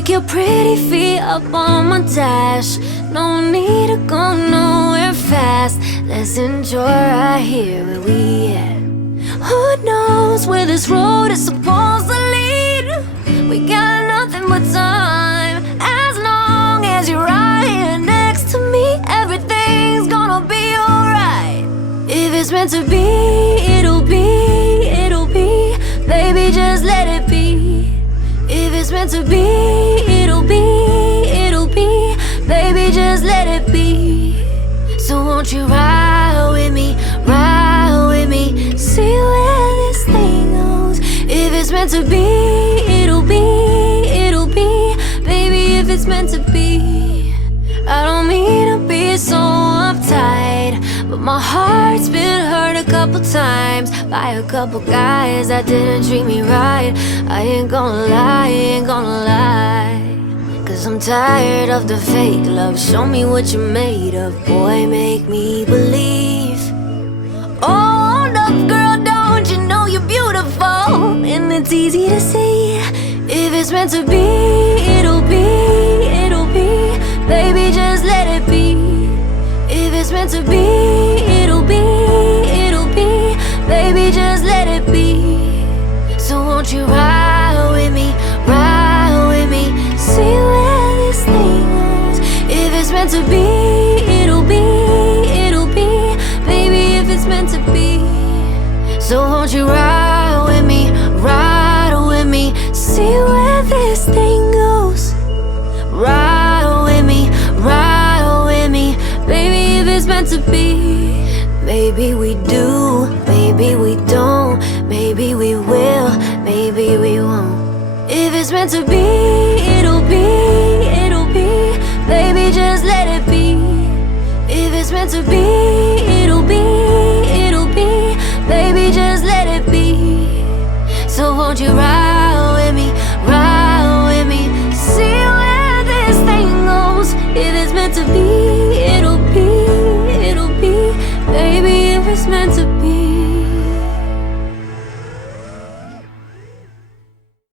kick your pretty feet up on my dash. No need to go nowhere fast. Let's enjoy right here where we at. Who knows where this road is supposed to lead? We got nothing but time. As long as you're right here next to me, everything's gonna be alright. If it's meant to be, it'll be, it'll be. Baby, just let it be. If it's meant to be, it'll be, it'll be. Baby, just let it be. So won't you ride with me, see where this thing goes. If it's meant to be, it'll be, it'll be. Baby, if it's meant to be. I don't mean to be so uptight, but my heart's been hurt a couple times by a couple guys that didn't treat me right. I ain't gonna lie, ain't gonna lie, 'cause I'm tired of the fake love. Show me what you're made of, boy, make me believe. Oh, love, girl, don't you know you're beautiful? And it's easy to see. If it's meant to be, it'll be, it'll be. Baby, just let it be. If it's meant to be, it'll be, it'll be. Baby, just let it be. So won't you ride with me, see where this thing goes. If it's meant to be, it'll be, it'll be. Baby, if it's meant to be. So won't you ride with me, see where this thing goes. Ride with me, baby, if it's meant to be. Maybe we do, maybe we don't, maybe we will, maybe we won't. If it's meant to be, it'll be, it'll be. Baby, just let it be. If it's meant to be, it'll be, it'll be. Baby, just let it be. So won't you ride with me, see where this thing goes. If it's meant to be, it'll be, it'll be. Baby, if it's meant to be.